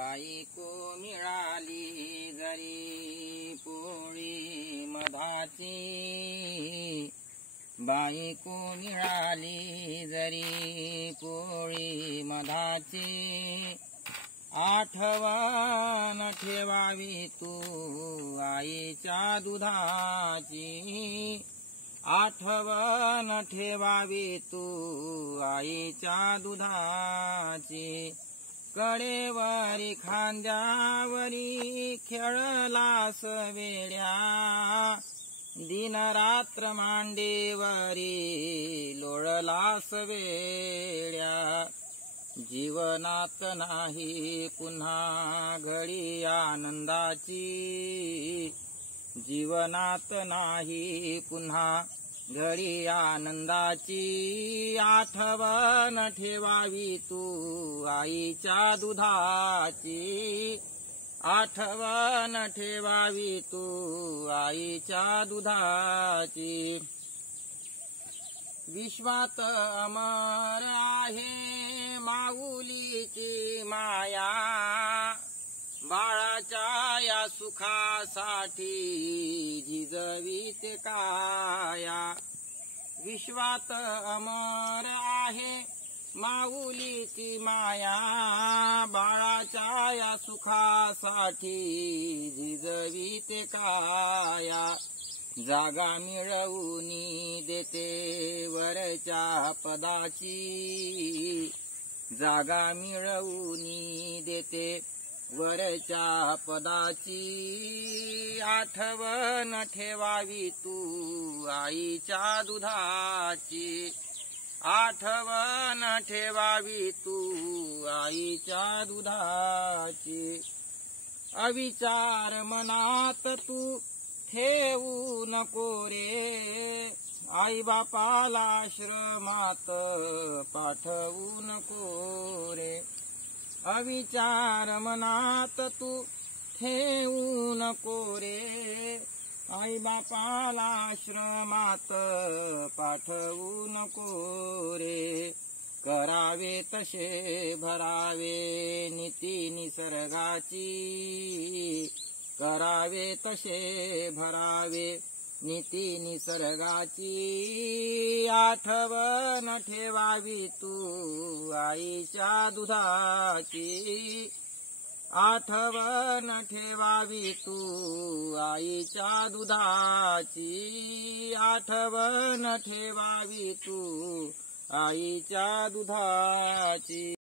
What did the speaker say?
बायको मिळाली जरी पोळी मधाची, बायको मिळाली जरी पोळी मधाची, आठवण ठेवावी तू आईच्या दुधाची, आठवण ठेवावी तू आईच्या दुधाची. कडेवरी खांद्यावरी खेळलास वेड्या, दिनरात्र मांडीवरी लोळलास वेड्या. जीवनात नाही पुन्हा घडी आनंदाची, जीवनात नाही पुन्हा घडी आनंदाची, आठवण ठेवावी तू आईच्या दुधाची, आठवण ठेवावी तू आईच्या दुधाची. विश्वात अमर आहे माऊलीची माया, बाळाच्या या सुखासाठी जिजवीते काया. विश्वात अमर आहे माऊलीची माया, बाळाच्या या सुखासाठी जिजवीते काया. जागा मिळवून देते वरच्या पदाची, जागा मिळवून देते वरच्या पदाची, आठवण ठेवावी तू आईच्या दुधाची, आठवण ठेवावी तू आईच्या दुधाची. अविचार मनात तू ठेवू नको रे, आई बापाला आश्रमात पाठवू नको रे. अविचार मनात तू ठेवू नको रे, आई बापाला आश्रमात पाठवू नको रे. करावे तसे भरावे नीती निसर्गाची, करावे तसे भरावे नीती निसर्गाची, आठवण ठेवावी तू आईच्या दुधाची, आठवण ठेवावी तू आईच्या दुधाची, आठवण ठेवावी तू आईच्या दुधाची.